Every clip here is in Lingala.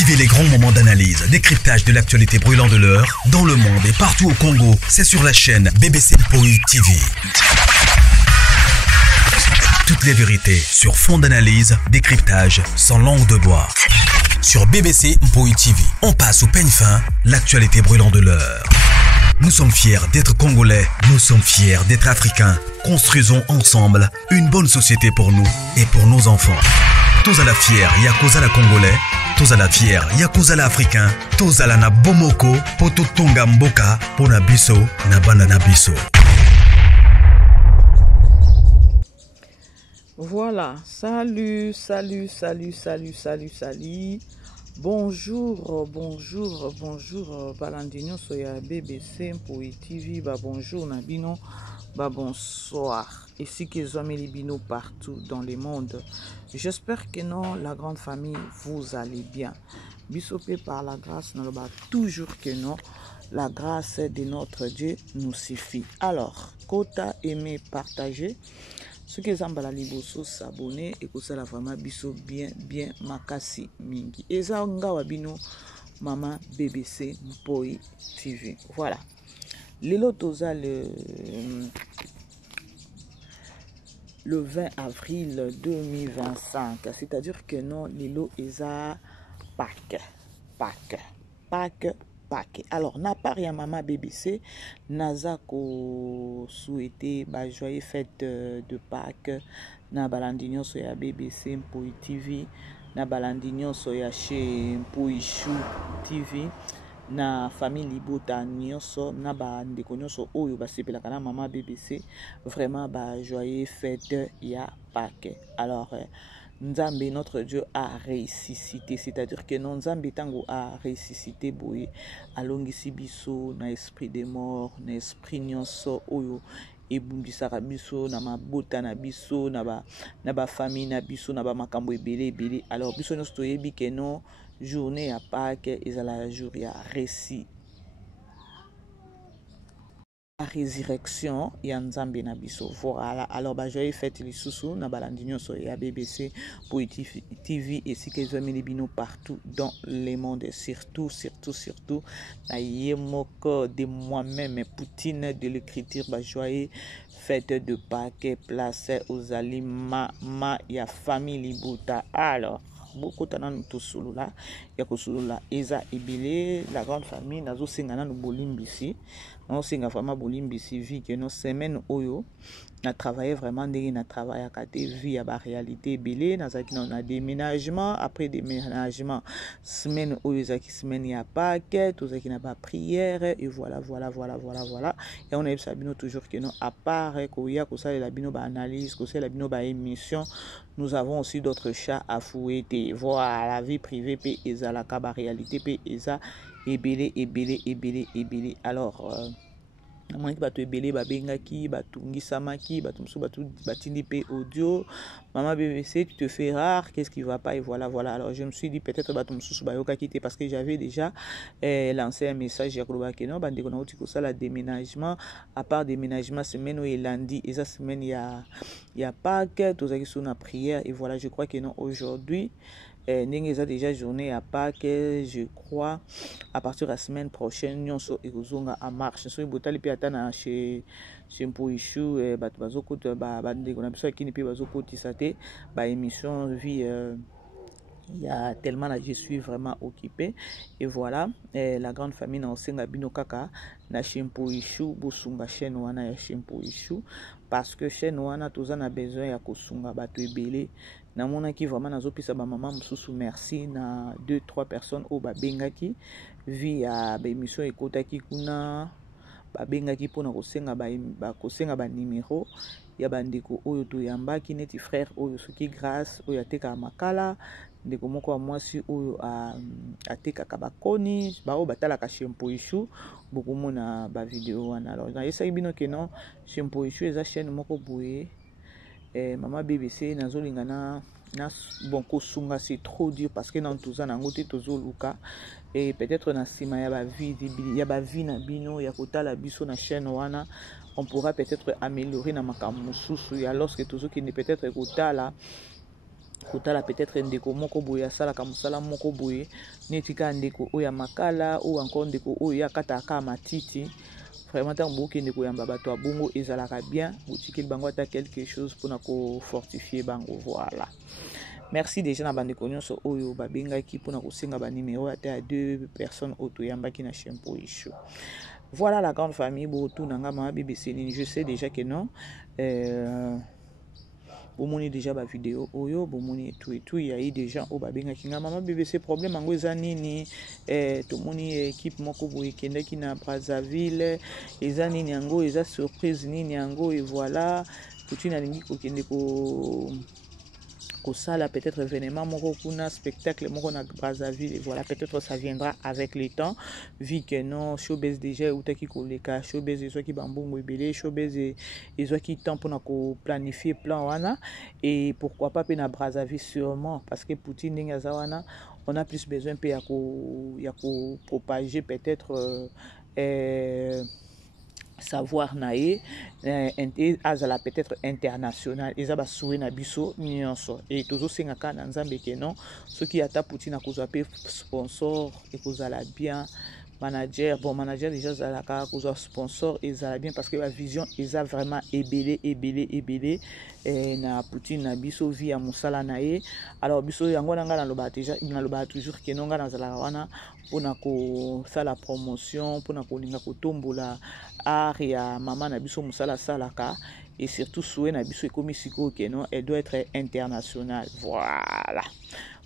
Vivez les grands moments d'analyse, décryptage de l'actualité brûlante de l'heure, dans le monde et partout au Congo. C'est sur la chaîne BBC Mpoi TV. Toutes les vérités sur fond d'analyse, décryptage, sans langue de bois. Sur BBC Mpoi TV, on passe au peigne fin, l'actualité brûlante de l'heure. Nous sommes fiers d'être Congolais, nous sommes fiers d'être Africains. Construisons ensemble une bonne société pour nous et pour nos enfants. Tous à la fière, Yakozala Congolais. Tous à la fière, Yakozala Africain. Tous à la na Bomoko, Poto Tonga Mboka, Pona Biso, na Banana Biso. Voilà, salut. Bonjour, Balandino Soya BBC Mpoi TV, bonjour Nabino, bonsoir. Ici que les Libino partout dans le monde. J'espère que non, la grande famille, vous allez bien. Bisopé par la grâce, non, toujours que non. La grâce de notre Dieu nous suffit. Alors, quota aimer, partager. Ceux qui ont la liboso s'abonner et que ça la vraiment biso bien makasi mingi. Et ça nga wabino maman BBC Mpoi TV. Voilà. Lelo toza le 20 avril 2025. C'est-à-dire que non, lelo eza Pâques. Alors, n'a pas rien maman BBC, naza ko souhaité joyeux fête de Pâques, na balandinyo soya BBC Mpoi TV, na balandinyo soya chez Mpoi Chou TV, na famille Libota nyonso, na ba ndeko nyonso oyo basepelaka na maman BBC, vraiment joyeux fête ya Pâques. Alors, Nzambe, notre Dieu, a ressuscité. C'est-à-dire que non, Nzambe tango a ressuscité boye alongisi biso na esprit des morts, na esprit nyonso oyo ebumbisaka biso na mabota na biso na ba famille na biso na ba makambo ebele. Alors biso nyonso toyebi que non journée ya Pâques ezala jour ya la résurrection ya Nzambe na biso. Voilà, alors joyeux fête lisusu na balandinyo so ya BBC Mpoi TV et si que les bino partout dans le monde, surtout na yemoko de moi-même Poutine de l'écriture joyeux fête de Pâques place aux aliments ya famille Libota. Alors beaucoup tanan to sulula ya ko sulula eza ebele la grande famille nazo singana no bolimbisi on singa vraiment bolimbisi vie que nos semaines oyo na travailler vraiment ndenge na travail à côté vie ya ba réalité ebele nazaki na déménagement après déménagement semaine oyo zaki semaine ya Pâques tozaki na ba prière et voilà et on a sabino toujours que non à part ko ya ko ça la bino ba analyse ko ça la bino ba émission. Nous avons aussi d'autres chats à fouetter. Voilà, la vie privée, pe eza la kaba réalité, pe eza ebele. Alors, moi qui batu ebele babengaki batungi samaki batumsu batu batindi pe audio maman BBC tu te fais rare, qu'est-ce qui va pas et voilà. Alors je me suis dit peut-être batumsu bayoka quitter parce que j'avais déjà lancé un message ya koloba que non bande kona uti ko sala déménagement à part déménagement semaine et lundi et ça semaine ya Pâques tozaki sona prière et voilà je crois que non aujourd'hui N'engeza déjà journée à Pâques, je crois, à partir de la semaine prochaine, nous sommes en marche. Nous sommes en chez Mpoi Chou, émission vie. Il y a tellement là, je suis vraiment occupé et voilà la grande famille na osenga bino kaka na Mpoi Chou bosunga chaîne wana ya Mpoi Chou parce que chaîne wana toza na besoin ya kosunga bato ebele na mona ki vraiment nazopisa ba maman mususu merci na 2-3 personnes au babengaki via ba émission ekotaki kuna babengaki pona kosenga ba numéro ya bandeko oyo to yambaki neti frère oyo soki grâce oyo ateka makala ndeko moko wa mwasi oyo atekaka bakoni bao batalaka chez Mpoi Chou beaucoup mona ba vidéo wana. Alors na yesa bino ke non chez Mpoi Chou eza chaîne moko boye maman BBC nazolinga na bon kosunga c'est trop dur parce que na tuza na ngote tozoluka et peut-être na sima ya ba vie na bino ya kotala biso na chaîne wana on pourra peut-être améliorer na makambo mususu ya lorsque tozo qui ne peut-être kotala kotala peut-être ndeko moko boye asalaka mosala moko boye neti ka ndeko oyo ya makala ou encore ndeko oyo akataka matiti. Vraiment tant bokende koyamba bato abongo ezalaka bien botikeli bango ata quelque chose mpona kofortifier bango. Voilà, merci déjà na bandeko nyonso oyo babengaki mpona kosenga banimero ata ya 2 personnes oyo toyambaki na Shempo Isho. Voilà la grande famille botu nanga mama BBC nini. Je sais déjà que non bomoni déjà ba vidéo oyo bomoni et tout il y a eu des gens au babengaki nga mama BBC problème ango eza nini tomoni équipe moko boye kendaki na Brazzaville eza nini yango eza surprise nini yango. Et voilà Poutine alingi kokende kosala peut-être événement moko kuna spectacle moko na Brazzaville. Et voilà, peut-être ça viendra avec le temps vu que non showbiz déjà utaki koleka showbiz ezwaki bambongo ebele showbiz ezwaki temps mpona ko planifier plan wana. Et pourquoi pas pe na Brazzaville sûrement parce que Poutine ndenge aza wana on a plus besoin pe ya ko propager peut-être savoir nae azala peut-être international ezaba soué na biso nyonso. Et tozo sengaka na nzambe ke non soki ata Poutine akozwa pe sponsor ekozala bien. Manager, bon manager déjà zalaka kozwa sponsor ezala bien parce que la vision eza vraiment ebele na Poutine na biso via mosala nae. Alors biso yango nanga na loba déjà na loba toujours ke non nga na zalaka wana pona ko sala promotion pona ko linga ko tombola art ya mama na biso mosala salaka. Et surtout soué na biso ekomi siko ke non elle doit être internationale. Voilà.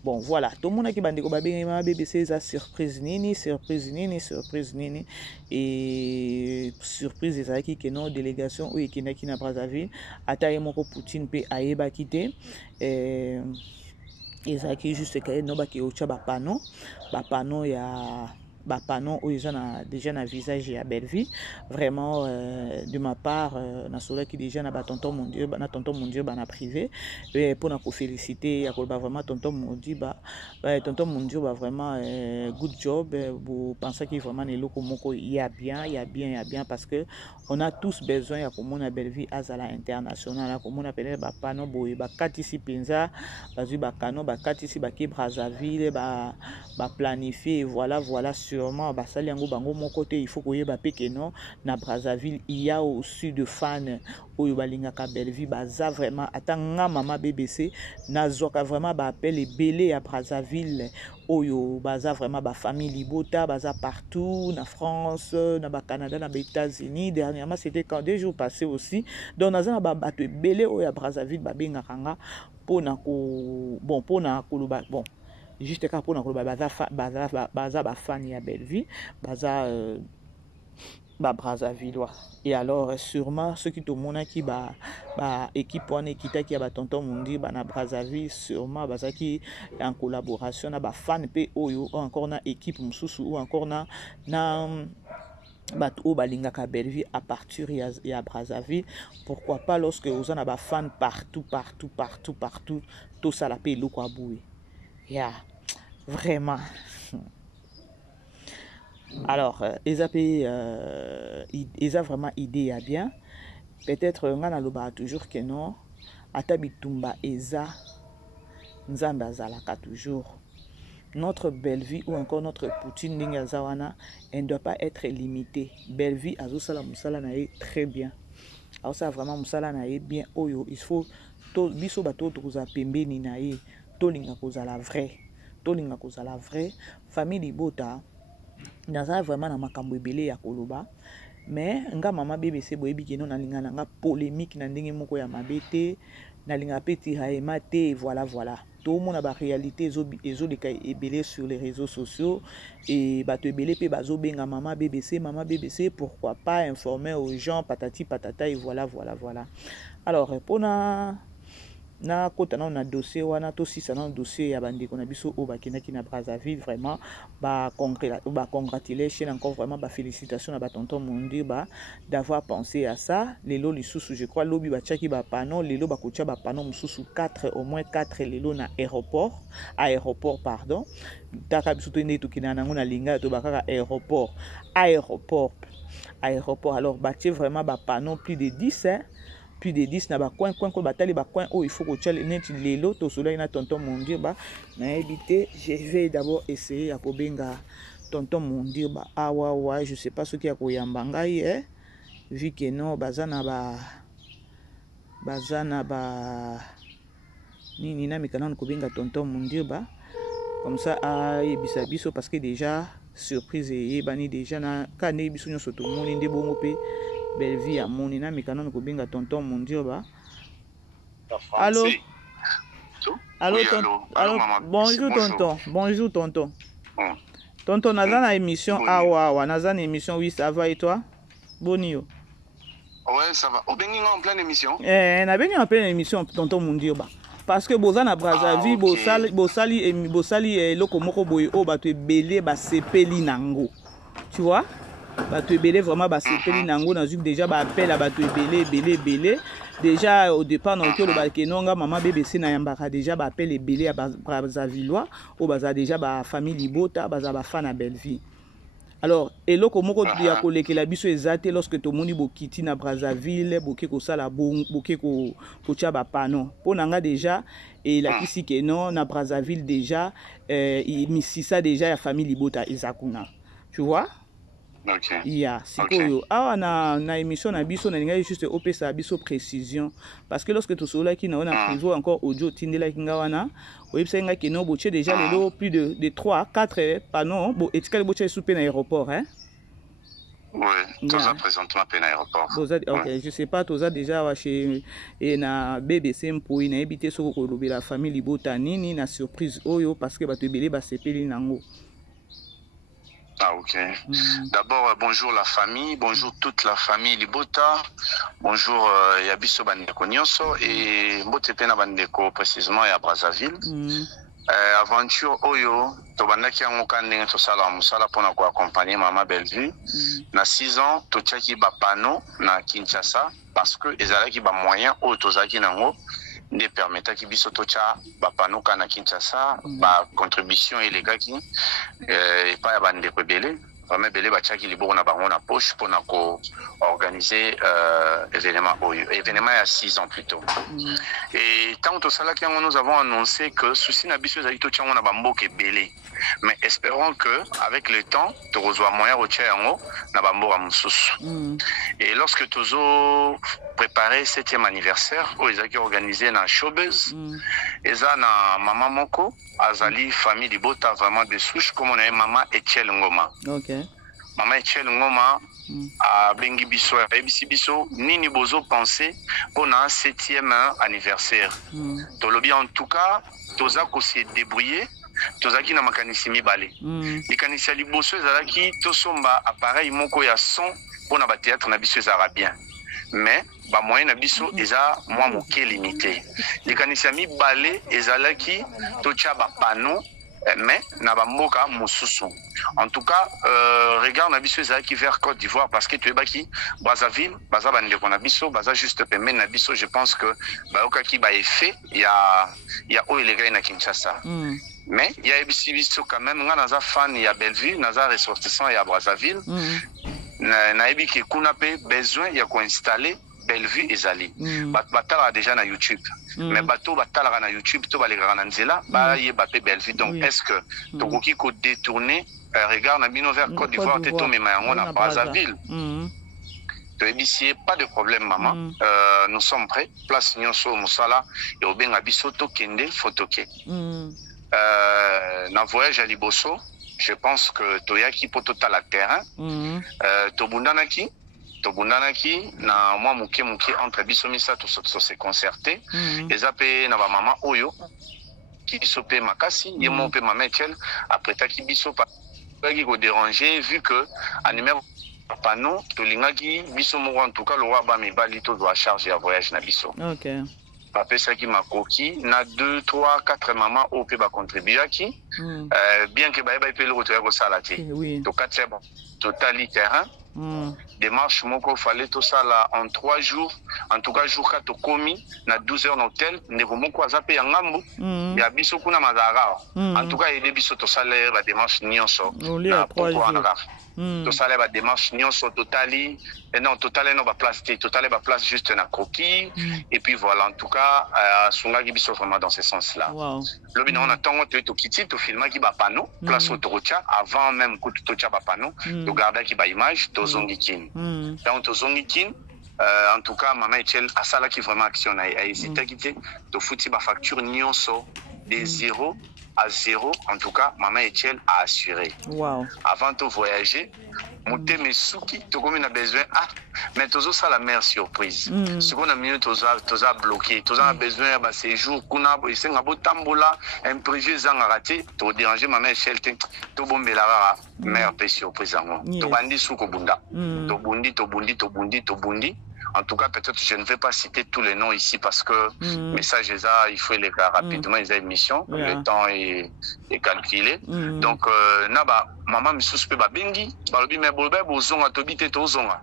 Bon voilà, tout le monde qui bande ko babengaki mama BBC eza surprise nini et surprise ezalaki ke non délégation oyo ekendaki na Brazzaville ata ye moko Poutine pe ayebaki te ezalaki juste ke no baki ocha bapano ya bapano oyo eza na déjà na visage ya Belleville. Vraiment de ma part na solaki déjà na tonton Mondieu na privé pour na ko féliciter ya ko vraiment tonton Mondieu vraiment good job. Vous pensez qu'il vraiment ne loko moko ya bien parce que on a tous besoin ya komona Belleville azala international ya komona peut-être bapano boye bakatisi penza bazui bakano bakatisi baki Brazzaville ba planifier. Voilà sûrement basali yango bango mon côté il faut koyeba pe que non na Brazzaville il y a aussi de fans oyo balingaka Belleville baza vraiment atanga mama BBC nazoka vraiment ba appel ebele ya Brazzaville oyo baza vraiment ba famille Libota baza partout na France na ba Canada na ba États-Unis. Dernièrement c'était quand 2 jours passés aussi donc naza ba bato ebele oyo ya Brazzaville babengaka nga pona ko bon pona koloba bon juste car pour nous baza fan ya Belleville baza Brazzavillois. Et alors sûrement ceux qui tout monde qui équipe on ekitaki ya tonton Mundi na Brazzaville sûrement baza qui en collaboration na fan pe oyo encore na équipe mususu ou encore na bato balingaka Belleville à partir ya Brazzaville. Pourquoi pas lorsque vous en avez fan partout tout ça la paix loko aboué. Yeah, vraiment. Alors, ils ont vraiment idée à bien. Peut-être on a loba toujours que non. Atabitumba eza nzamba zalaka toujours. Notre Belleville ou encore notre Poutine Ningazawana, elle ne doit pas être limitée. Belleville azosala musala nae très bien. Alors ça vraiment musala nae bien oyo. Il faut to biso bato toza pembeni nae. Tolinga kozala vrai famille Libota naza vraiment na makambo ebele ya koloba mais nga mama BBC boyebi keno na linga nga polémique na ndenge moko ya mabete na linga peti haema te. Voilà tout le monde a la réalité ezoleka ebele sur les réseaux sociaux et bato ebele pe bazo benga mama BBC pourquoi pas informer aux gens patati patata. Et voilà alors pona na kota na dossier wana to sisa na dossier ya bandeko na biso o bakendaki na Brazzaville. Vraiment congratulations encore vraiment félicitations à tonton Mundi d'avoir pensé à ça. Lelo lisusu je crois lobi bachaki ba pano lelo bakocha ba pano mususu 4 au moins 4 lelo na aéroport pardon taka biso to ende to kina nango na linga to bakaka aéroport. Alors baché vraiment ba pano plus de 10 plus de 10 na ba coin batali ba coin il faut que tu net lelo to solo ina tonton Mondirba na éviter je vais d'abord essayer à kobenga tonton Mondirba awa je sais pas ce qui a koyamba ngai vu que non bazana ba nini na mikana kobenga tonton Mondirba comme ça ayebisa biso parce que déjà surprise eyebani déjà na kane biso nyonso tomoni nde bongo pe belle vie à moni na mikana kobenga tonton Mondirba. Allô? Allô, bonjour tonton. Bonjour tonton. Tonton, naza na émission awa, naza na émission, oui, ça va et toi? Bonio. Ouais, ça va. Au Bénin en pleine émission? Na Bénin en pleine émission, tonton Mondirba. Parce que boza na Brazzaville, bosali loko moko boye o bato ebele ba sepeli nango. Tu vois? Bato ebele vraiment ba sepeli nango na zuk déjà ba appel à bato ebele. Déjà au départ na okelo ba kenonga maman BBC na yambaka déjà ba appel ebele à Brazzavillois o baza déjà ba famille Libota, baza ba fan à Belleville. Alors, eloko moko ya kolekela biso ezate lorsque to moni bokiti na Brazzaville, boke ko sala boke ko tia ba pano. Ponanga déjà et la kisi ke non na Brazzaville déjà misisa déjà ya famille Libota ezakuna. Tu vois? OK. Yeah, sikoyo. Awa na émission na biso na linga juste opesa biso précision parce que lorsque to sola ki na ona prévoir encore audio tindela kinga wana oyebsenga ke no boche déjà lelo plus de 3 4 panneaux bo etikali boche souper na aéroport hein. Oui, toza présentement à l'aéroport. OK, je sais pas toza déjà wa chez et na BBC mpoi na ebité soko ko lobela famille Libota nini na surprise oyo parce que bato ebele ba sepeli nango. Ah, ok. D'abord, bonjour la famille, bonjour toute la famille Libota, bonjour Yabiso Bandeko Nyonso et Mbotepena Bandeko précisément à Brazzaville. Aventure Oyo, Tobandaki Angokande Tosala Musala pour nous accompagner Maman Bellevue. Na 6 ans, Tochaki Bapano na Kinshasa parce que ezalaki ba moyen o tozaki nango ne permettra ki biso tocha bapano kana Kinshasa ba contribution elegaki et pas ya bande ko belé vraiment belé ba tchaki liboko na bango na poche pour na ko organiser événement il y a 6 ans plus tôt. Et tant que ça là nous avons annoncé que souci na biso ezali tocha na bamboke belé mais espérons que avec le temps tu reçois moyen au yango na bamboka mususu. Et lorsque tozo préparer 7e anniversaire où ils ont organisé dans Showbiz et ça na maman moko azali famille Libota vraiment de souche comme on a maman Etiel Ngoma. OK. Maman Etiel Ngoma a bengi biso ebisi biso nini bozo penser pour na 7e anniversaire. Tolobi en tout cas toza ko se débrouiller tozaki na makanisi mibale. Likanisi ya liboso ezalaki tosomba appareil moko ya son pour na ba théâtre na biso arabien. Mais ba moyen na biso eza moi moke limité. Likanisi ya mibale ezalaki tocha ba panneau mais na ba mboka mususu. En tout cas, regarde na biso ezalaki vers Côte d'Ivoire parce que tu es baki Brazzaville, baza bande ko na biso, baza juste pembe na biso, je pense que ba okaki ba effet il y a o elega na Kinshasa. Mais il y a biso quand même nga naza fan ya Bellevue, naza ressortissant ya Brazzaville. Na ebi ke kuna pe besoin ya ko installer Bellevue ezali. Batala déjà na YouTube. Mais bato batala na YouTube to balega na nzela ba yeba pe Bellevue. Donc est-ce que tokoki ko détourner regarde na bino vers Côte d'Ivoire te to mema yango na Brazzaville. To ebisi pas de problème maman. Nous sommes prêts. Place nyonso musala et obenga biso to kende photoke. Na voyage à Liboso, je pense que toyaki po total terrain. Tobundanaki na moi muke entre biso misa to se concerter. Ezape na ba mama oyo ki sope makasi yemo pe mama Etiel après taki biso pa ki ko déranger vu que à numéro panneau to lingaki biso mo en tout cas le roi ba mibali to doit charger à voyage na biso. OK. Papesa ki makoki na 2 3 4 maman au pe ba contribuer qui bien que ba pe le retour ko salati to 4 bon total terrain démarche moko fallait tout ça là en 3 jours. En tout cas jour 4 komi na 12 heures d'hôtel ndeko moko azape ya ngambu ya biso kuna mazara. En tout cas il biso to salaire la démarche nyonso na pourquoi on a tout ça la démarche nyonso totali et non total non ba place total ba place juste na coquille et puis voilà en tout cas sunga ki biso vraiment dans ce sens là. Le bino on attend to kiti to filma ki ba panneau place autoroute avant même que to tia ba panneau to garder ki ba image to zongi kin. Donc to zongi kin en tout cas maman Etiel a ça là qui vraiment action a hésité quitter to fouti ba facture nyonso de 0 à 0 en tout cas maman Etiel a assuré. Avant de voyager monter mes souki to comme on a besoin mais toujours ça la meilleure surprise ce qu'on a mieux toujours bloqué toujours a besoin ba séjour kuna isenga botambola imprévu zanga raté to déranger maman Etiel to bombela rara meilleure surprise en to bandi souko bunda to bundi. En tout cas, peut-être je ne vais pas citer tous les noms ici parce que message il faut les faire rapidement, les émissions, le temps est calculé. Donc, naba maman me suspect ba bengi, balobi me bolbe bozonga tobite tozonga.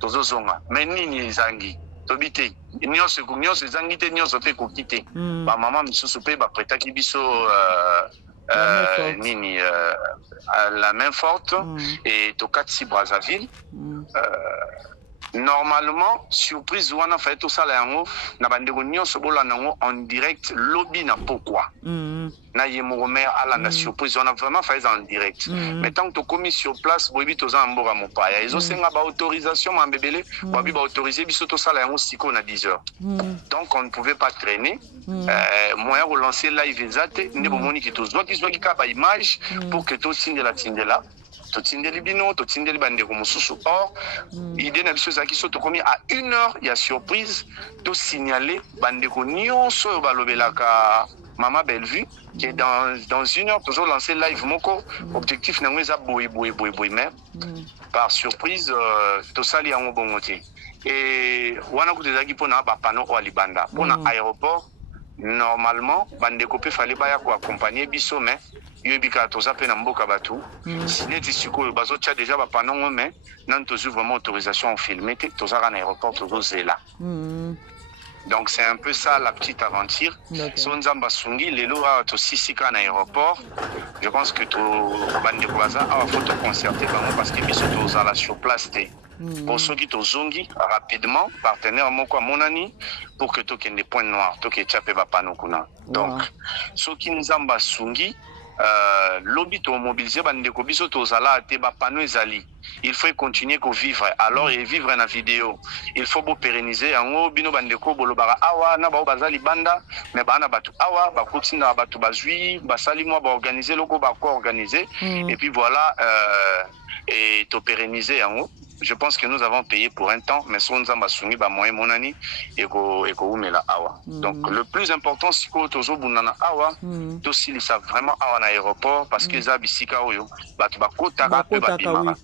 Tozonga. Mais nini zangi tobite. Nyonso zangi te nyonso te kokite. Ba maman me suspect ba preta ki biso nini la main forte et Tokatsi Brazzaville. Normalement, surprise, on a fait tout ça là na bandeko nyonso bolana en direct lobby na pourquoi. Na yemomer à la surprise, on a vraiment fait ça en direct. Mais tant que tu commis sur place, bobi toza mbora mopaya. Ils ont senga ba autorisation ma bébélé, bobi ba autoriser biso tout ça là siko na 10 heures. Donc on ne pouvait pas traîner. Moyen relancer live exact, ne bomoni ki tozo ki ka ba image pour que tout signe la tindela. Totindeli bino, totindeli bandeko mususu. Or, idée na biso zaki so to komi à 1 heure, il y a surprise, to signaler bandeko nyonso balobelaka Mama Bellevue qui est dans 1 heure toujours lancé live moko. Objectif na ngeza boy mais par surprise to sali yango bongote. Et wana kutezaki pona ba panneau o libanda. Pona aéroport normalement bandeko pe fallait ba ya ko accompagner biso mais yebika toza pe na mboka batu sineti siko bazo tia déjà ba panneau mais nan tozu vraiment autorisation en filmer toza na aéroport tozo zela. Donc c'est un peu ça la petite aventure. Sonzamba Sungi, les lois to sisika na aéroport. Je pense que to bande ko baza a photo concerté parce que biso toza la sur place té. Pour ceux qui to zongi rapidement partenaire moko monani pour que to kende point noir to ke chape ba panneau kuna. Donc ceux qui nzamba Sungi lobby to mobiliser bandeko biso to zala te ba panneau ezali. Il faut continuer à vivre. Alors, et vivre na vidéo. Il faut pérenniser. En haut, bino bandeko bolobara awa na ba bazali banda, mais ba na batu awa ba kutina batu bazui, ba sali moi ba organiser loko ba ko organiser et puis voilà et to pérenniser en haut. Je pense que nous avons payé pour un temps, mais son nzamba sungi ba moyen monani et ko umela awa. Donc le plus important c'est que tozo bunana awa, to sili ça vraiment awa na aéroport parce que za bisika oyo batu ba kota ka pe ba bimara.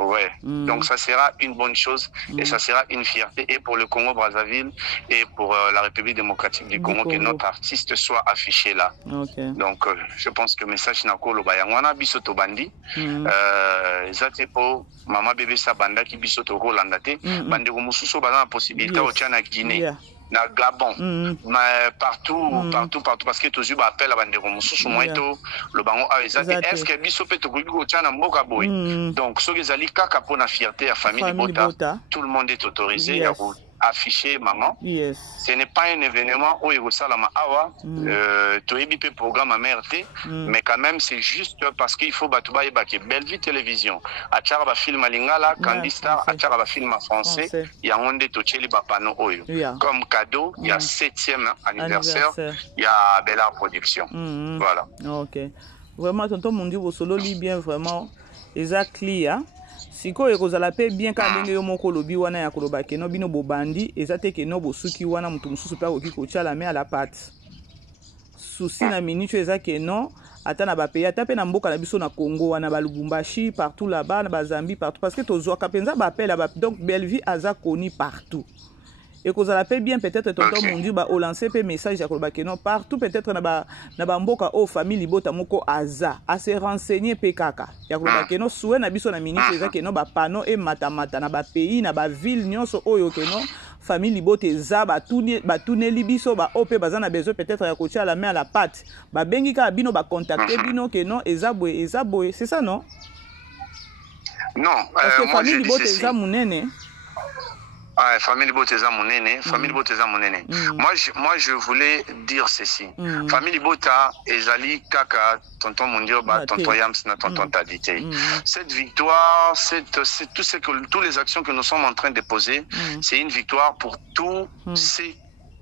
Ouais, donc ça sera une bonne chose et ça sera une fierté et pour le Congo-Brazzaville et pour la République démocratique du Congo que notre artiste soit affiché là. Donc je pense que message nakolo bayangwana bisoto bandi zate po mama bébé sa banda ki bisoto rolanda te bande ko mususo bana la possibilité au Tchana Guinée. Na Gabon, mais partout parce que toujours appel à bandeko mususu moito le bango a est-ce que biso peut to go tchana mboka boy. Donc ce que zali kaka pour la fierté à famille Bota, tout le monde est autorisé à afficher maman. Ce n'est pas un événement où il salama awa to ebipe programme à MRT mais quand même c'est juste parce qu'il faut batuba ebake Bellevue télévision achara ba film lingala Candistar achara ba film français ya onde to cheli ba panneau oyo comme cadeau il y a 7e anniversaire il y a Bella Production. Voilà. OK. Vraiment tonton Mundi Bosolo lit bien vraiment exactly siko ekozala pe bien ka ndenge yo moko lobi wana ya koloba ke no bino bobandi ezate ke no bosuki wana mutu mususu pa oki ko tchala me à la patte souci na minute ezake non ata na ba pays ata pe na mboka na biso na Congo wana ba Lubumbashi partout là-bas na ba Zambie partout parce que tozwa ka penza ba appel donc Bellevue aza koni partout et qu'on a fait bien peut-être tonton Mundi ba au lancer pe message ya koloba que non partout peut-être na ba mboka o famille libota moko aza a se renseigner pe kaka ya koloba que non soué na biso na ministre eza que non ba panneau et matamata na ba pays na ba ville nyonso oyo que non famille libota eza ba tuneli biso ba op baza na besoin peut-être ya kotia la main à la pâte ba bengi ka bino ba contacter bino que non eza boy c'est ça non? Non, parce que famille libota eza munene. Ah, famille Boteza Monene, famille Boteza Monene. Moi, je voulais dire ceci. Famille Bota, Ezali, Kaka, tonton Mondio, tonton Yams, tonton Tadite. Cette victoire, toutes les actions que nous sommes en train de poser, c'est une victoire pour tous ces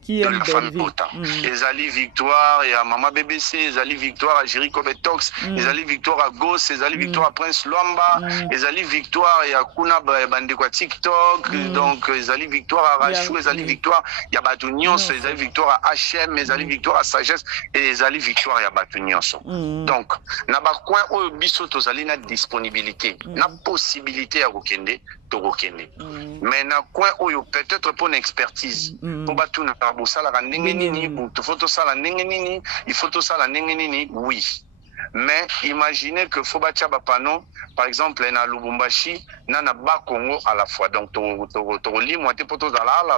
de la famille Bota. Ezali victoire et à Mama BBC, Ezali victoire à Jericho Betox, Ezali victoire à Gos, Ezali victoire à Prince Luamba, Ezali victoire et à Kuna Bandekwa TikTok, donc Ezali victoire à Rachou, Ezali victoire, il y a Batunions, Ezali victoire à HM, Ezali victoire à Sagesse et Ezali victoire et à Batunions. Donc, na ba coin au biso tozali na disponibilité, na possibilité à Rokende, to Rokende. Mais na coin oyo peut-être pour une expertise, pour batuna il faut tout ça la oui. Mais imaginez que Fobacha Bapano, par exemple, na Lubumbashi, na ba Congo à la fois. Donc, à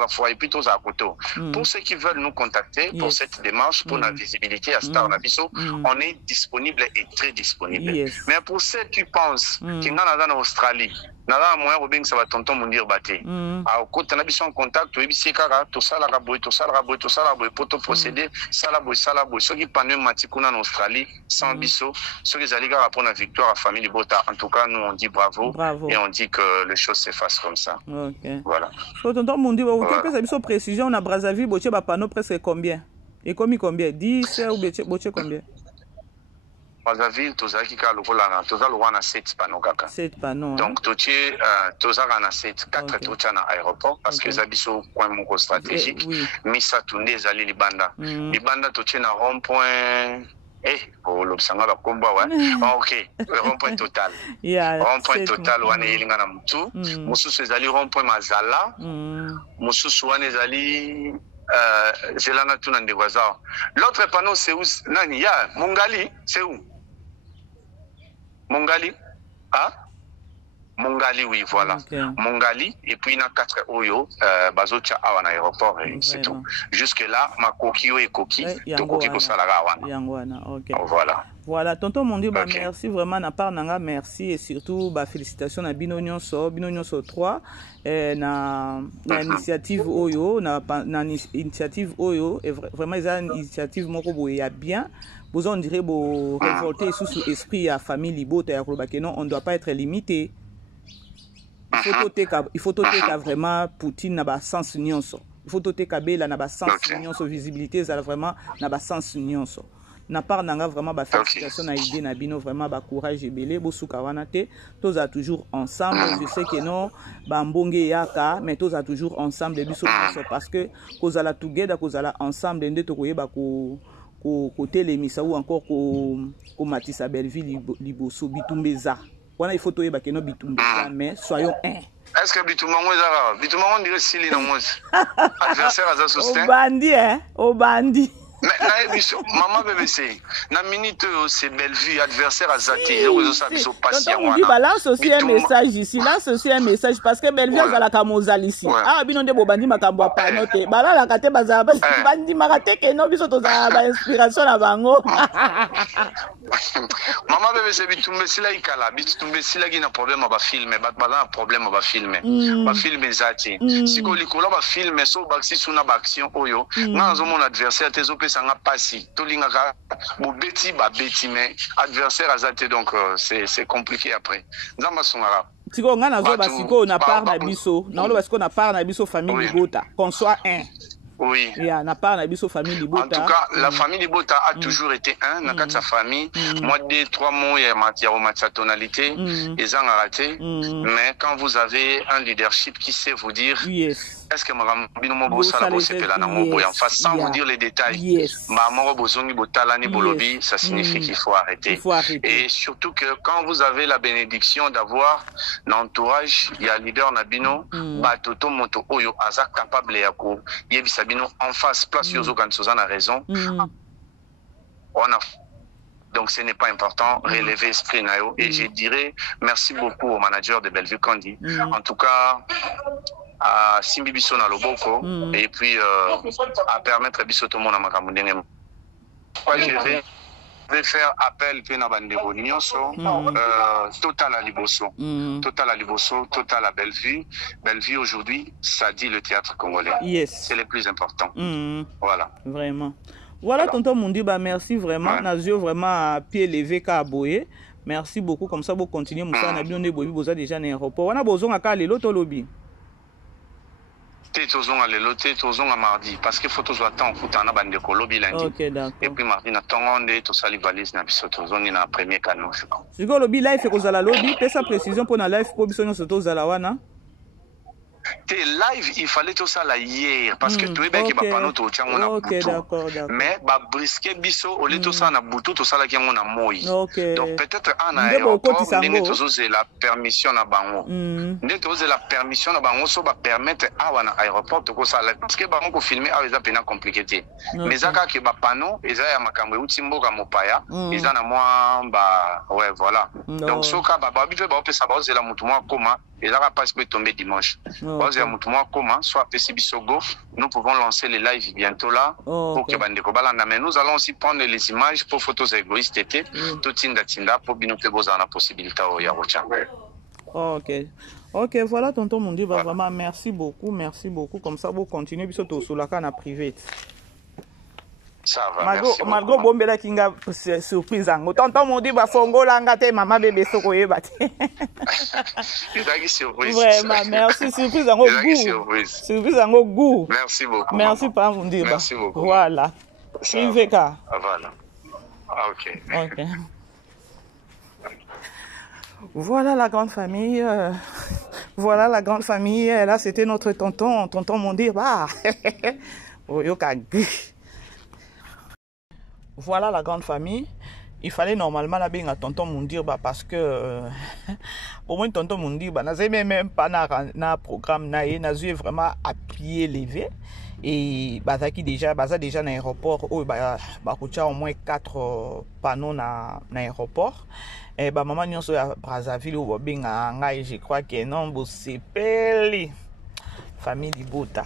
la fois et puis tous à côté. Pour ceux qui veulent nous contacter pour cette démarche, pour la visibilité à Star Nabiso, on est disponible et très disponible. Mais pour ceux qui pensent qu'ils sont en Australie, nala moyen robing ça va tonton mundir baté a côté na biso en contact et bisi kaka to sala raboy pour to procéder sala boy ceux qui panne matikuna en Australie sans biso ceux qui allaient pour la victoire à famille Bota. En tout cas nous on dit bravo et on dit que les choses s'effacent comme ça. Voilà. Tonton mundir vous pouvez biso précision na Brazzaville boche ba panneau presque combien et combien 10 ou boche combien? Brazzaville, tozaki ka lokola tozalo wana 7 panneaux kaka. 7 panneaux. Donc totie tozaka na 7 4 totia na aéroport parce que zabiso point moko stratégique. Misa tunde ezali libanda. Libanda totie na rond-point l'obsanga ba komba OK, le rond-point total. Rond-point total wana elinga na mutu. Mususu ezali rond-point Mazala. Mususu wana ezali Zelana Tunande Waza. L'autre panneau c'est où? Nani ya Mongali, c'est où? Mongali, Mongali, oui, voilà. Mongali, et puis il y a 4 Oyo, Bazocha à l'aéroport, et c'est tout. Jusque-là, ma coquille et coquille, to coquille ko salaga wana. Voilà. Voilà, tonton Mondi, merci vraiment, na part nanga, merci, et surtout, félicitations à Bino Nyonso 3, na initiative Oyo, na initiative Oyo, et vraiment, ils ont une initiative moko boya bien. Vous on dirait beau révolter sous esprit à famille Libota et non, on ne doit pas être limité. Il faut toter vraiment Poutine n'a pas sens nyonso. Il faut toter Kabila n'a pas sens nyonso visibilité ça vraiment n'a pas sens nyonso. Na part nanga vraiment ba félicitations na idée na bino vraiment ba courage et belé bosuka wana te tous a toujours ensemble je sais que non ba mbonge yaka mais tous a toujours ensemble biso parce que kozala together kozala ensemble ndé to koyeba ko côté l'émissa ou encore ko Matissa Belleville liboso bitumbeza wana il faut toyeba que no bitumbeza mais soyons un. Est-ce que bitumango ezara bitumango dirait sili na mose adversaire aza soutien au bandi mais maman BBC na minute c'est Bellevue adversaire à Zati ils ça biso patient on dit balance aussi un message ici lance aussi un message parce que Bellevue azala kamozali ici bino nde bobandi makambo pa note balala kate bazaba bandi makate ke no biso toza ba inspiration na bango maman BBC bitumbe sila ikala bitumbe sila gina problème ba filmer ba bala problème ba filmer Zati siko likolo ba filmer so baxi suna ba action oyo nazo mon adversaire tezo sanga pasi tolingaka bobeti ba beti mais adversaire azate donc c'est compliqué après nzamba songara tiko nga nazo basiko na part na biso na lo basiko na part na biso famille Libota qu'on soit un Oui. n'a pas na biso famille Libota. En tout cas, la famille Libota a toujours été un. Dans sa famille, moi, 2-3 mots, il y a ma tonalité, ils ont raté. Mais quand vous avez un leadership qui sait vous dire, est-ce que sans vous dire les détails, ça signifie qu'il faut arrêter. Et surtout que quand vous avez la bénédiction d'avoir l'entourage, il y a leader Nabino, Batoto Moto Oyo, Aza capable Yako, Yebisabino en face, place Yozo quand Suzanne a raison. Donc ce n'est pas important, relever esprit Nayo. Et je dirais merci beaucoup au manager de Bellevue Kandi. En tout cas, à Simbi Bisso na Loboko, et puis à permettre Bisso tout le monde à Makamundenge. Je vais faire appel puis na bandeko nyonso total à Liboso, total à Bellevue. Bellevue aujourd'hui, ça dit le théâtre congolais. C'est le plus important. Voilà. Vraiment. Voilà, tonton Mundiba, merci vraiment. Nazio vraiment à pied levé qu'à boyer. Merci beaucoup. Comme ça, vous continuez. Moussa Nabi, on est déjà dans l'aéroport. On a besoin de aller l'autre lobby. À mardi parce qu'il faut toujours attendre pour t'en avoir des lobby lundi. Et puis mardi na tongonde to sali valise na biso tozongi na premier canon je crois. Si go lobby live ko za la lobby, pesa sa précision pour na live pour biso nyonso to za la wana. T'es live, il fallait tout ça là hier parce que tu es bien qui va pas notre tchang on a d'accord. Mais ba brisquet biso au lieu tout ça na boutou tout ça là qui on a moi. Donc peut-être en aéroport ndenge tozo c'est la permission na bango. Ndenge tozo la permission na bango so ba permettre à wana aéroport to ko ça parce que bango ko filmer a eza pena compliqué. Mais zaka ki ba panneau eza ya makambo uti mboka mopaya eza na moi ba ouais voilà. Donc soka ba ba bipe ba opesa ba ozela mutu moi koma eza ka passe peut tomber dimanche. Soit nous pouvons lancer les lives bientôt là pour que bandeko balanda mais nous allons aussi prendre les images pour photos égoïstes tout tinda pour bino pe boza na possibilité au yarocha. OK, voilà tonton Mundi vraiment merci beaucoup comme ça vous continuez biso to sur la canne privé. Ça va, Margot bombela kinga surprise ango tonton Mundi ba fongola ngate mama bébé soko yeba te. Vraiment merci surprise ango goût. Surprise ango goût. Merci beaucoup. Merci pas Mundi. Merci beaucoup. Voilà. Iveka. Voilà. OK. Voilà la grande famille. Voilà la grande famille. Là c'était notre tonton Mundi. Voilà la grande famille. Il fallait normalement la bien à tonton Mundir parce que au moins tonton Mundir n'a même pas na programme n'a vraiment à pied levé et bazaki déjà dans l'aéroport où au moins 4 panneaux dans l'aéroport et maman nyonso ya Brazzaville ou binga ngai je crois que non c'est peli famille Libota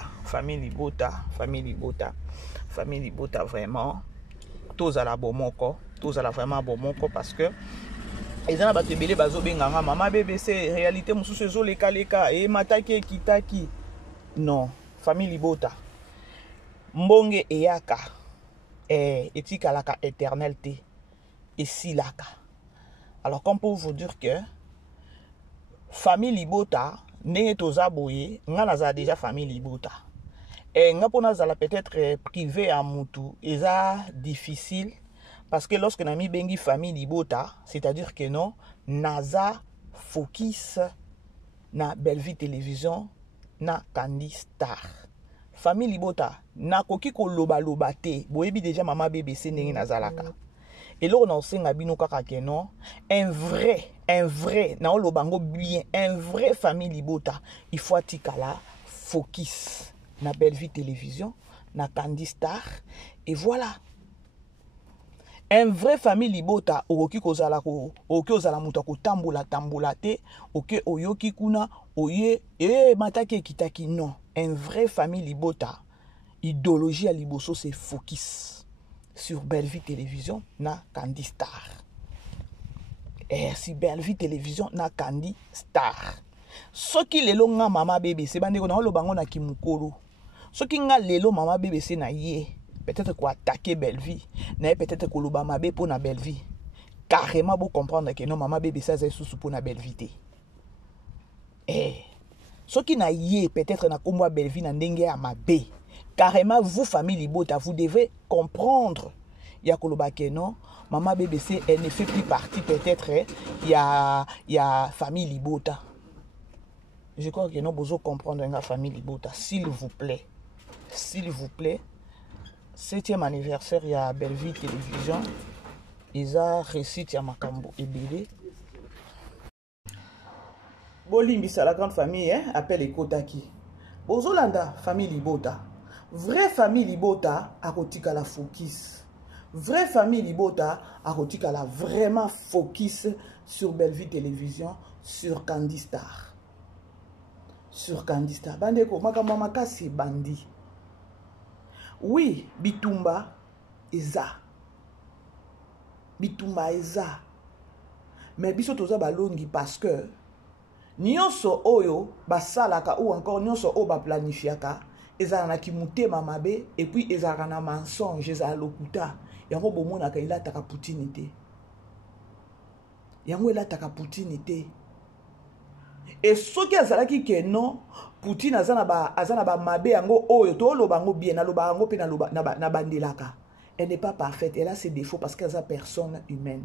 vraiment tous à la bomoko vraiment bomoko parce que ils ont battu belé bazo benganga maman bébé c'est réalité mususu zo leka et mataki kitaki non famille Libota mbonge eyaka etikalaka éternalité et silaka. Alors comme pour vous dire que famille Libota n'est toza boye ngana déjà famille Libota. Et peut-être privé à Moutou, et ça difficile parce que lorsque nous avons une famille Libota, c'est-à-dire que non, Naza focus na Bellevue Télévision, na Candy Star. Famille Libota, na koki ko loba te, boyebi déjà maman BBC nengi nazalaka. Et là on a aussi ngabino kaka que non, un vrai, na lobango bien, un vrai famille Libota, il faut atikala focus. Na Bellevue Télévision, na Candy Star, et voilà. Un vrai famille Libota, oki kozala muta ko tambola te, oke oyoki kuna, oye, matake kitaki, non. Un vrai famille Libota, idéologie à Liboso, c'est focus sur Bellevue Télévision, na Candy Star. Et si Bellevue Télévision, na Candy Star. Ce qui est long, maman bébé, c'est bandé qu'on a le bango na kimukoro. Ce qui nga lelo mama bébé c'est na yé peut-être quoi attaquer Bellevue na peut-être ko loba mabe pour na Bellevue carrément pour comprendre que non mama bébé ça c'est sous pour na Bellevue ce qui na yé peut-être na kombo Bellevue na ndenge ya mabe carrément, vous, famille Libota, vous devez comprendre. Il y a Kolobake, non? Maman BBC, elle ne fait plus partie, peut-être, il y a famille Libota. Je crois que nous devons comprendre la famille Libota, s'il vous plaît. S'il vous plaît. 7e anniversaire, il y a Belleville Télévision. Ils ont réussi à Makambo et Bélé. Bolimbi, c'est la grande famille, hein? Appelle Ekotaki. Bozolanda, famille Libota. Vraie famille Libota, à Kotika la focus. Vraie famille Libota, à Kotika la vraiment focus sur Belleville Télévision, sur Candy Star. Sur Candy Star. Bandeko, makamamaka c'est bandi. Oui, Bitumba, Eza. Bitumba, Eza. Mais biso toza balongi parce que nyonso oyo basalaka ou encore nyonso oyo baplanifiaka ezala na kimutema mabe et puis ezala na mensonge ezala lokuta yango bomonaka elataka Poutine te yango elataka Poutine te et soki azalaki ke non Poutine azana ba mabe yango oyo to loba ngo bien na loba ngo pe na bandelaka elle n'est pas parfaite elle a ses défauts parce qu'elle est personne humaine.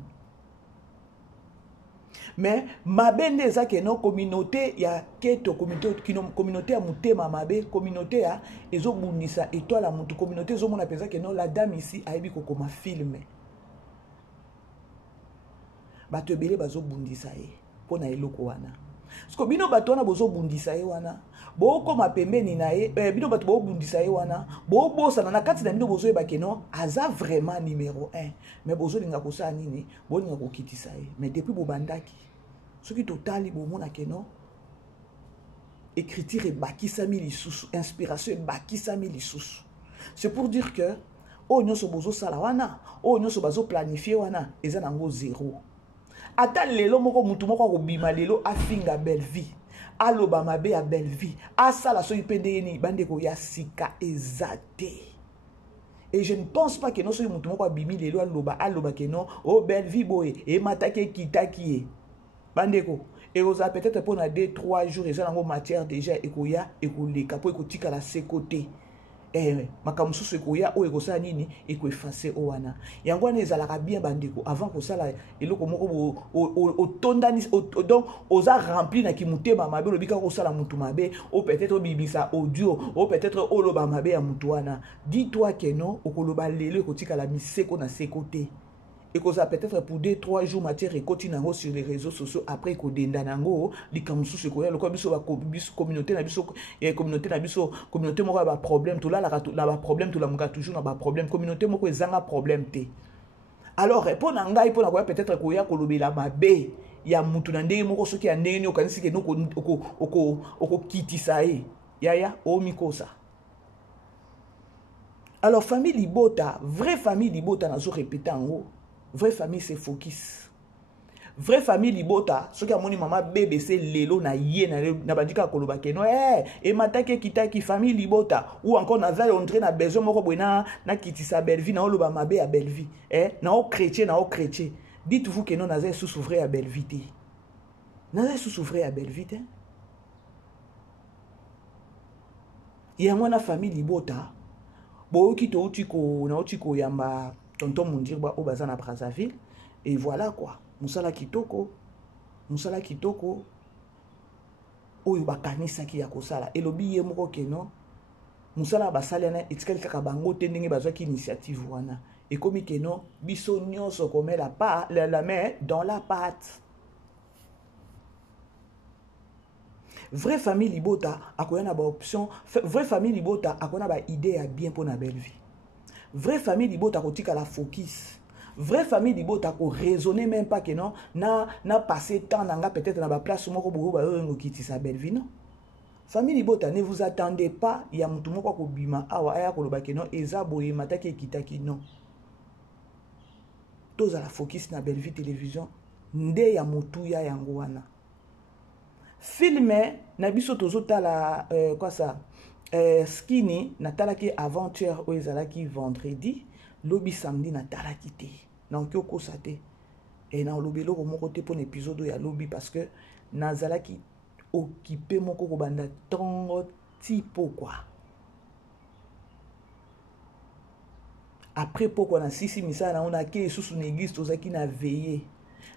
Mais mabende ezake no communauté ya keto communauté ya mutema mabe communauté ya ezobundisa étoile la mutu communauté ezomona peza ke no la dame ici ayebi kokoma film bato ebele bazobundisa ye pona eloko wana parce bino bato wana bozobundisa ye wana bokoma pembeni na ye bino bato bobundisa ye wana bobosana na kati na bino bozoyeba ke no aza vraiment numéro 1 mais bozolinga kosala nini bolinga kokitisa ye mais depuis bobandaki soki totali bomona ke no écriture ebakisami lisusu inspiration ebakisami lisusu c'est pour dire que oyo nyonso bozosala wana oyo nyonso bazoplanifie wana eza nango zéro ata lelo moko mutu moko akobima lelo afinga Belleville aloba mabe ya Belleville asala soki mpe ndenge nini bandeko ya sika eza te. Et je ne pense pas que non soki mutu moko abimi lelo aloba ke non o Belleville boye emataki ekitaki ye bandeko ekozala peut-être pour na 2-3 jours eza nango matière déjà ekoya ekoleka po ekotika la se côté makambo susu ekoya oyo ekosala nini ekoefase o wana yango wana ezalaka bien bandeko avant kosala eloko moko otondani donc oza rempli na kimutema mabe olobi kaka kosala mutu mabe o peut-être obibisa audio o peut-être oloba mabe ya mutu wana dis-toi que non okoloba lelo ekotika la miseko na se côté et que ça peut-être pour 2-3 jours matière et continue sur les réseaux sociaux après que denda nango likamsu se koya lokwa biso ba communauté na biso communauté moko ba problème tout là la ba problème tout la muka toujours na ba problème communauté moko ezanga problème te alors répondre ngai pour na koya peut-être koya kolobela mabe ya mutu na ndenge moko soki ya ndenge okanisi ke noko oko kitisa ye yaya o mikosa. Alors famille Libota, vraie famille Libota nazo répéter en haut. Vraie famille c'est focus. Vraie famille Libota, ce qui a moni maman BBC lelo na ye na bandika koloba ke no et matake kitaki famille Libota ou encore na za entrer na besoin moko boina na kitisa Belleville na oloba mabe à Belleville na o chrétien. Dites-vous que non na za sous-ouvrir à Belleville. Na za sous-ouvrir à Belleville. Il y a mona famille Libota. Bo kito utiko na utiko yamba tonton Mundirba au bazana Brazzaville et voilà quoi musala kitoko oyo bakanisa ki ya kosala elobi ye moko keno musala basali na etikali kaka bango te ndenge bazwaki initiative wana ekomi keno biso nyonso comme la main dans la pâte. Vraie famille Libota akoya na ba option vraie famille Libota akona ba idée ya bien pour na Belleville. Vraie famille Libota kotika la focus. Vraie famille Libota ko raisonner même pas que non na passer temps nanga peut-être na ba place moko bobo ba ngo kitisa Belleville non. Famille Libota ne vous attendez pas ya mutu moko ko bima awa aya ko loba que non eza boye mataki kitaki non. Toza la focus na Belleville Télévision nde ya mutu ya yango wana. Filme na biso tozotala quoi ça Skinny natalaki avant-hier ou ezalaki vendredi lobi samedi natalaki te na okoko sate et na lobelo ko moko te pour l'épisode ya lobi parce que nazalaki occupé moko ko banda tongo tipo quoi après pourquoi na sisi misala on a ke sous une église tozaki na veillé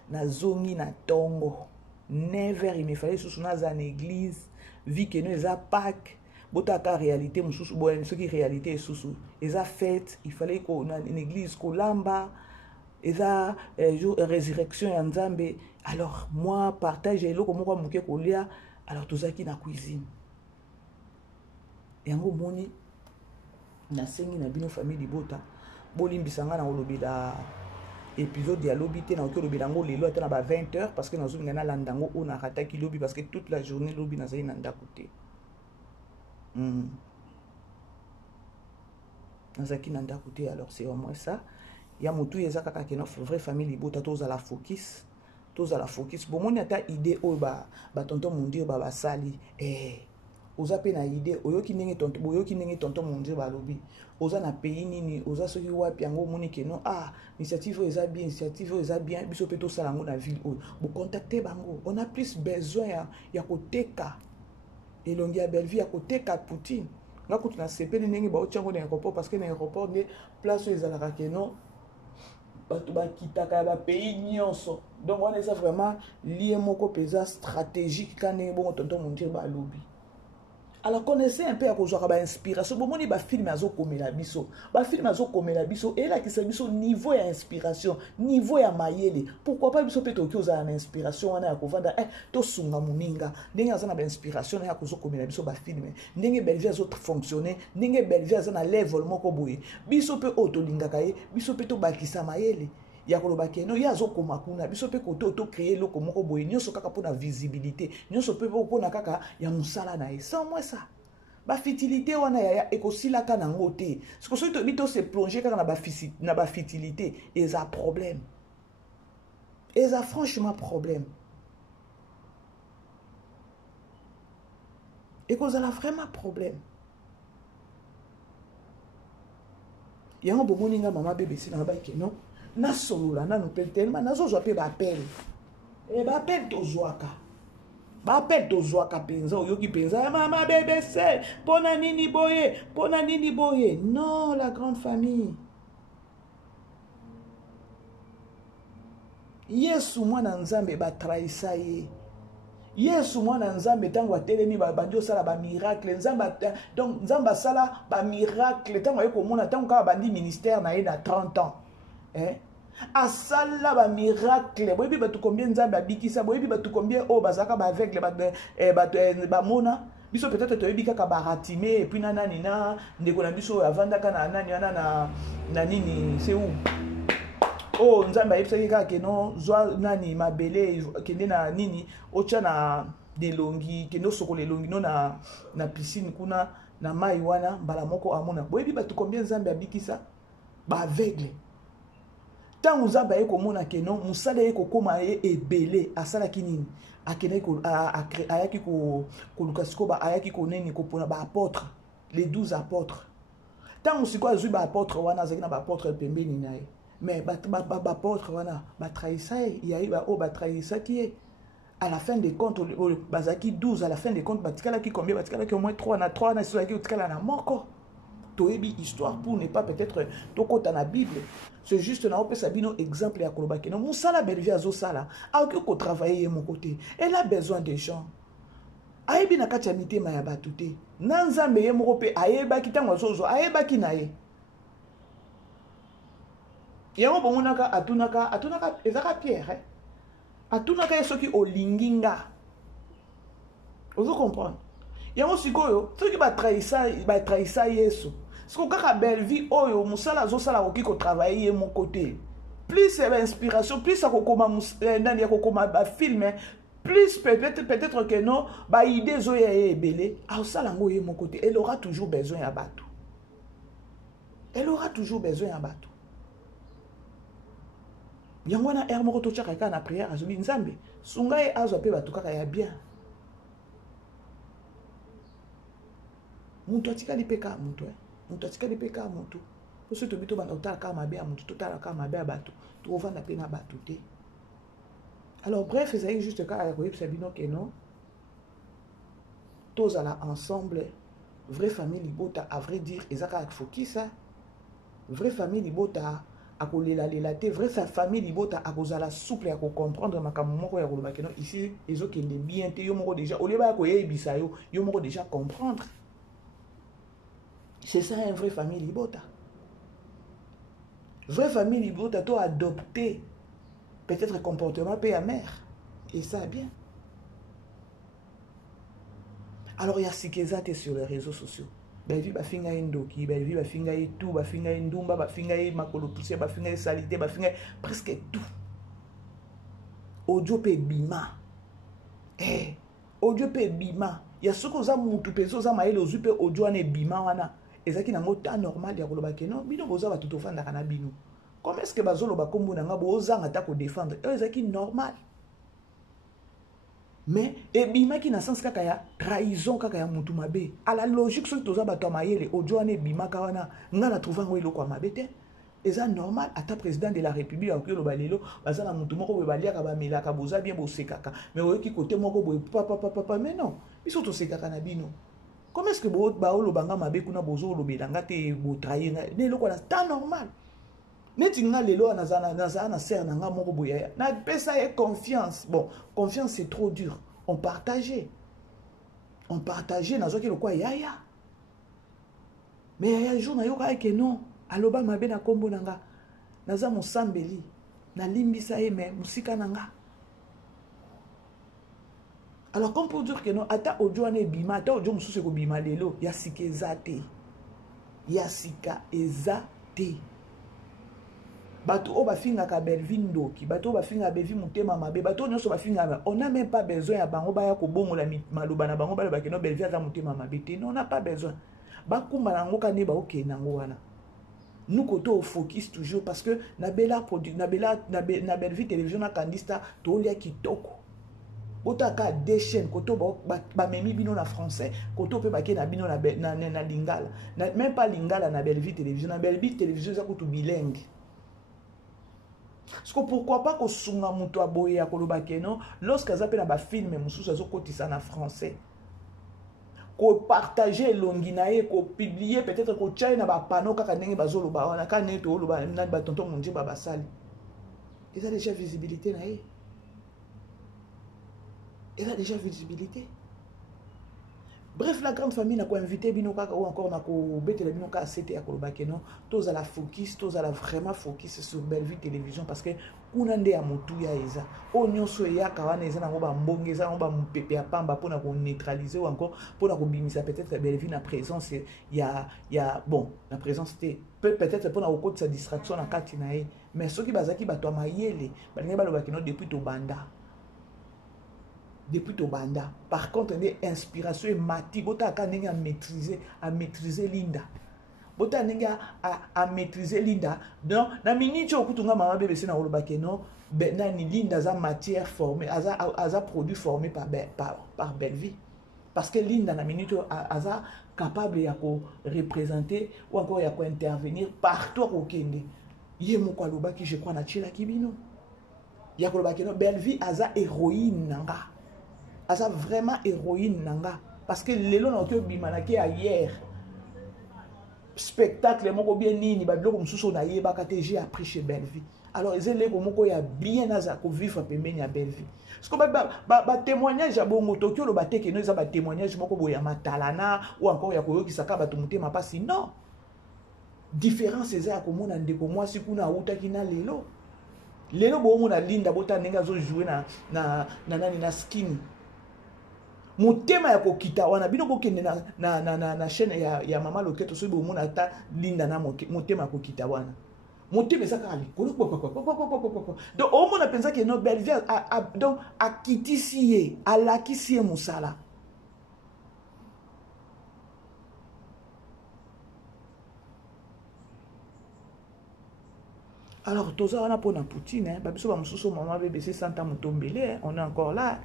na zongi na tongo 9h il me fallait sous na za église vi que nous eza Pâques botaka réalité mususu bon ce qui réalité sous eza fête il fallait qu'on na une église kolamba eza jour résurrection ya Nzambe. Alors moi partage eloko moko muke kolia alors tozaki na cuisine yango moni na sengi na bino famille libota bolimbisanga na olobela épisode ya lobi te na olobela ngo lelo ata na ba 20h parce que nazo ngana landango on a rataki lobi parce que toute la journée lobi nazali na ndako te nazaki na ndako te. Alors c'est au moins ça ya mutu yeza kaka ke no vraie famille libota toza la focus bomoni ata idée oyo ba tonton mondir ba basali oza pe na idée oyoki ndenge tonton mondir ba lobi oza na pays nini oza soki wapi yango moni ke no initiative eza bien biso pe to sala ngo na ville oyo bo contacter bango. On a plus besoin ya koteka elongi ya Belleville ya koteka Poutine nga kutu na sepeli ndenge ba otiango na aéroport parce que na aéroport nde place oyo ezalaka ke no bato bakitaka ba pays nyonso. Donc on est vraiment lié moko pesa stratégique quand ndenge bongo tonton mondir ba lobi. Alors connaissez un peu à cause de l'inspiration. Bon, on film azo komela biso. Film azo komela biso. Et là qui c'est biso niveau ya inspiration, niveau ya mayele. Pourquoi pas biso peto ki oza na inspiration wana ya kovanda to sunga muninga. Ndenge aza na inspiration ya kozo komela biso film. Ndenge Belleville azo fonctionner, ndenge Belleville aza na level moko boye. Biso pe oto lingaka ye, biso pe to bakisa mayele. Ya koloba keno ya zo koma kuna biso pe koto to créer loko moko boye nyonso kaka pona visibilité nyonso pe pona kaka ya musala na ye. Sans moi ça ba futilité wana ya ekosila kana ngote siko so to bito se plonger kaka na ba futilité eza problème, eza franchement problème, ekozala vraiment problème. Yango bomoninga mama bébé sina ba keno na solola na no tellement nazo zo pe ba appel ba appel to zwaka penza oyoki penza mama bébé c'est pona nini boye. Non, la grande famille Yesu mwana Nzambe ba trahisa ye. Yesu mwana Nzambe tango atelemi ba bandi osala ba miracle donc Nzamba sala ba miracle tango ayeko mona tango ka bandi ministère na ye na 30 ans asala ba miracle boyebi batu combien Nzambe abikisa boyebi batu combien o bazaka ba aveugle ba mona biso peut-être toyebi kaka ba ratimé et puis nani na ndeko na biso avandaka na nani wana na nini c'est où Nzambe ayebisaki kaka keno zwa nani mabele kende na nini ocha na delongi kendo sokola elongi no na piscine kuna na mai wana mbala moko amona boyebi batu combien Nzambe abikisa ba aveugle. Tant Nzambe ayeko mona keno musala yeko koma ye ebele asala kinini akene ko ayaki ko lukasiko ba ayaki ko neni ko pona ba apôtre les 12 apôtres. Tant musiko azui ba apôtre wana zaki na ba apôtre pembeni naye. Mais ba apôtre wana ba trahisa yayi ba o ba trahisa qui à la fin des comptes bazaki 12 à la fin des comptes batikala ki combien batikala ki au moins 3 na so ki utikala na moko. Toebi histoire pour ne pas peut-être tokota na Bible. C'est juste na opé sabino exemple ya koloba keno musala Belleville azo sala a ko travailler mon côté. Elle a besoin des gens. Ayebi na kati ya mitema ya batu te. Na Nzambe ye moko pe ayeba kitango zozo ayeba kinaye. Yango bomonaka atunaka ezaka Pierre. Atunaka yesoki olinginga. Ozo comprendre. Yango sikoyo soki ba trahisa Yesu. Siko kaka Belleville oyo musala zo sala ko travailler mon côté. Plus c'est l'inspiration, plus ça kokoma ndani ya kokoma ba film, plus peut-être que non, ba idée zo ya ebele, a sala ngo ye mon côté. Elle aura toujours besoin ya bato. Elle aura toujours besoin ya bato. Yango na er moko to chaka kana prière azobi Nzambe, sunga e azo pe bato kaka ya bien. Muntu atikali peka muntu muntu atikali peka muntu poso to bito bana otala kama mabe ya muntu totala kama mabe ya bato to ovanda pe na bato te. Alors bref, c'est juste ka ya koyebisa bino ke non tous à la ensemble vraie famille libota à vrai dire ezaka focus vraie famille libota akolela lela te, vraie famille libota akozala souple ya ko comprendre makambo moko ya koloba keno ici ezokende bien te, yo moko déjà oleba ko yebisa yo, yo moko déjà comprendre. C'est ça une vraie famille libota. Vraie famille libota to adopter peut-être comportement père mère et ça bien. Alors il y a ce qu'ils ont sur les réseaux sociaux. Belvi bafinga indoki, belvi bafinga tout, bafinga indumba, bafinga makolo poussé, bafinga salité, bafinga presque tout. Audio pe bima. Audio pe bima. Il y a ce que ça mutu peso za maele ozu pe audio ane bima wana. Ezaki na ngota normal ya koloba keno, bino boza ba tutofanda kana bino. Comment est-ce que bazolo ba kombo na nga boza ngata ko défendre? Ezaki normal. Mais ebima qui na sens kaka ya trahison kaka ya mutu mabe. À la logique so toza bato mayele audio ane bima ka wana nga na trouver ngo eloko mabe te. Eza normal ata président de la République a okelo balelo bazana mutu moko be baliaka ba melaka boza bien bosekaka. Mais oyoki côté moko boye papa mais non. Biso to sekaka na bino. Comment est-ce que baolo banga mabe kuna bozo lobelanga te bo trahir ne eloko na temps normal. Neti nga lelo na ser na nga moko boya na pesa et confiance. Bon, confiance c'est trop dur. On partageait na zoki le quoi yaya. Mais yaya jour na yoka ke non, aloba mabe na kombo nanga. Naza mosambeli, na limbisa e me musika nanga. Alors comme pour dire que non, ata audio ane bima, ata audio mususu ko bima lelo, ya sika ezate. Ya sika ezate. Bato o bafinga ka belvindo ki bato ba finga bevi mutema mabe bato nyoso ba finga on n'a même pas besoin ya bango ba ya ko bongo la maloba na bango ba ba keno belvi ata mutema mabe te non on n'a pas besoin ba kumba nango ka ne ba oke nango wana nous koto focus toujours parce que na bela produit na belvi télévision na kandista to lia kitoko otaka des chaînes koto ba memi bino na français koto pe ba ke na bino na lingala même pas lingala na belvi télévision na belvi télévision za koto bilingue. Parce que pourquoi pas que sunga muto aboye ya koloba keno lorsque za pe na ba film mususu azo kotisa na français ko partager longinae ko publier peut-être ko tchai na ba panneau kaka ndenge bazolo ba wana ka neto oloba na ba tonton mundi ba basali. Ils ont déjà visibilité na e. Ils ont déjà visibilité. Bref, la grande famille n'a pas invité Binoka ou encore n'a pas bêté la Binoka à CT à Kolobakeno. Tous à la focus, tous à la vraiment focus sur Bellevue Télévision parce que Kunande a Moutouya Eza. Onyo Soya Kawana Eza n'a pas mbongeza, n'a pas mpépé à Pamba pour nous neutraliser ou encore pour nous bimisa peut-être Bellevue na présence. Il y a bon, la présence c'était peut-être pour nous côté sa distraction en Katinae. Mais ceux qui bazaki batwa mayele, balinga balobakeno depuis to banda. Depuis au banda. Par contre, une inspiration et mati, bota kanenga à maîtriser Linda. Bota nenga à maîtriser Linda. Donc, na minute au kutunga mama bébé c'est na olobake non, na ni Linda za matière formée, aza produit formé par Bellevue. Parce que Linda na minute aza capable ya ko représenter ou encore ya ko intervenir partout au Kende. Yemo kwa lobaki je crois na chila kibino. Ya ko lobake non Bellevue aza héroïne nanga. Asa vraiment héroïne nanga parce que lelo na oto bimanaki hier spectacle moko bien nini ba biloko mususu na yeba ka te j'ai appris chez Bellevue. Alors ezele ko moko ya bien aza ko vivre pembeni ya Bellevue parce que ba témoignage ya bongo tokyo lo bateke no eza ba témoignage moko boya matalana ou encore ya koyokisa ka bato mutema pasi non différence eza ko mona ndeko mwasi kuna utaki na lelo bo mona Linda bota nenga zo jouer na skin motema ya kokita wana bino bokende na chaîne ya mama loketo so bomona ata Linda na motema ya kokita wana motema ezaka likolo donc omona penza ke no Bellevue donc akitisi ye alakisi ye musala. Alors toza wana pona Poutine babiso ba mususu mama bébé c'est Santa Mutombele on est encore là.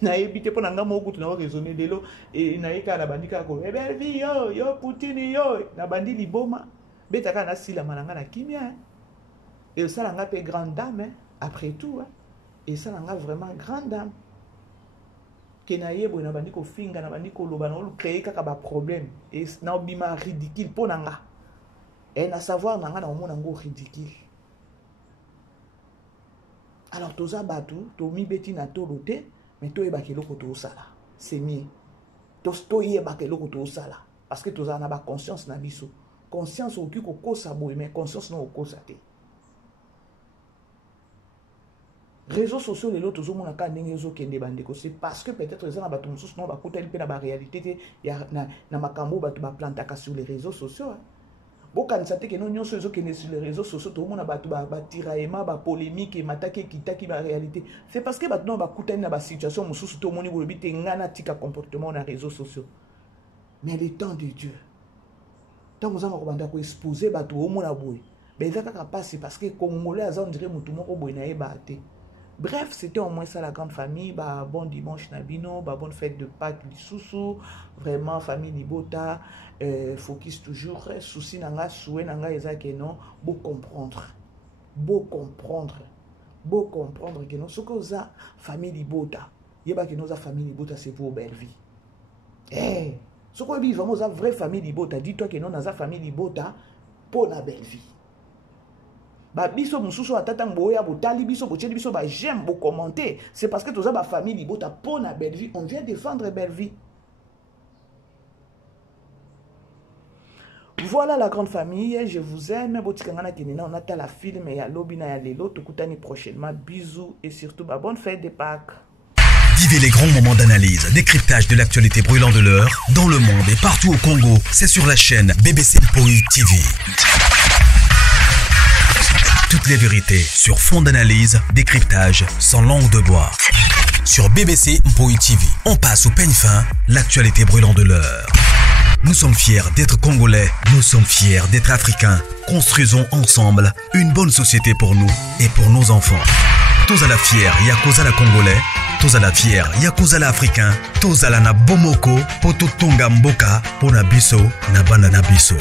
Na ebité pona nga moko tu na raisonner lelo et na eka na bandika ko Bellevue yo Poutine yo na bandi liboma betaka na sila malanga na kimia et ça nga pe grande dame après tout et ça nga vraiment grande dame ke na yebo na bandi ko finga na bandi ko loba na créer kaka ba problème et na bima ridicule pona nga Et na savoir nanga na omona ngo ridicule. Alors toza batu to mi beti na tolote mais to yeba keloko to sala. C'est mieux. To yeba keloko to sala parce que toza na ba conscience na biso. Conscience oki ko kosa boy mais conscience no kosa te. Réseaux sociaux les autres zo mona ka ndenge zo kende bandeko c'est parce que peut-être les gens ba tumsusu no ba kuta pe na ba réalité ya na makambo ba to ba plantaka sur les réseaux sociaux. Bokanisa te ke no nyonso zo kende sur les réseaux sociaux to mona ba to ba tiraillement ba polémique et matake kitaki ba réalité. C'est parce que ba no ba kuta na ba situation mususu to moni bolobi te ngana tika comportement na réseaux sociaux. Mais le temps de Dieu. Tant vous avez banda ko exposer ba to mona boy. Ben ça ka passe parce que congolais azan dirait mutu moko boy na e ba te. Bref, c'était au moins ça la grande famille. Bah, bon dimanche Nabino, bah, bonne fête de Pâques Lisusu. Vraiment, famille Libota. Focus toujours. Souci nanga, souhait nanga, ezake non. Beau comprendre. Beau comprendre. Beau comprendre que non. Ce que ça, famille Libota. Yeba que nous a famille Libota, c'est pour belle vie. Eh, ce que dit vraiment, ça vraie famille Libota. Dis-toi que non, dans sa famille Libota, pour la belle vie. Ba biso mususu atata mboya botali biso bocheli biso ba j'aime bo commenter c'est parce que toza ba famille libota pour na belle vie on vient défendre belle vie. Voilà la grande famille, je vous aime botikangana kenena on attend la film ya lobina ya lelo tokutani prochainement bisous et surtout ba bonne fête de Pâques. Vivez les grands moments d'analyse, décryptage de l'actualité brûlante de l'heure dans le monde et partout au Congo, c'est sur la chaîne BBC Mpoi TV. Toutes les vérités sur fond d'analyse, décryptage sans langue de bois. Sur BBC Mpoi TV, on passe au peigne fin l'actualité brûlante de l'heure. Nous sommes fiers d'être Congolais, nous sommes fiers d'être Africains. Construisons ensemble une bonne société pour nous et pour nos enfants. Tous à la fière, Yakozala Congolais. Tous à la fière, Yakozala Africain. Tous à la na Bomoko, Poto Tonga Mboka, Pona Biso, na Banana Biso.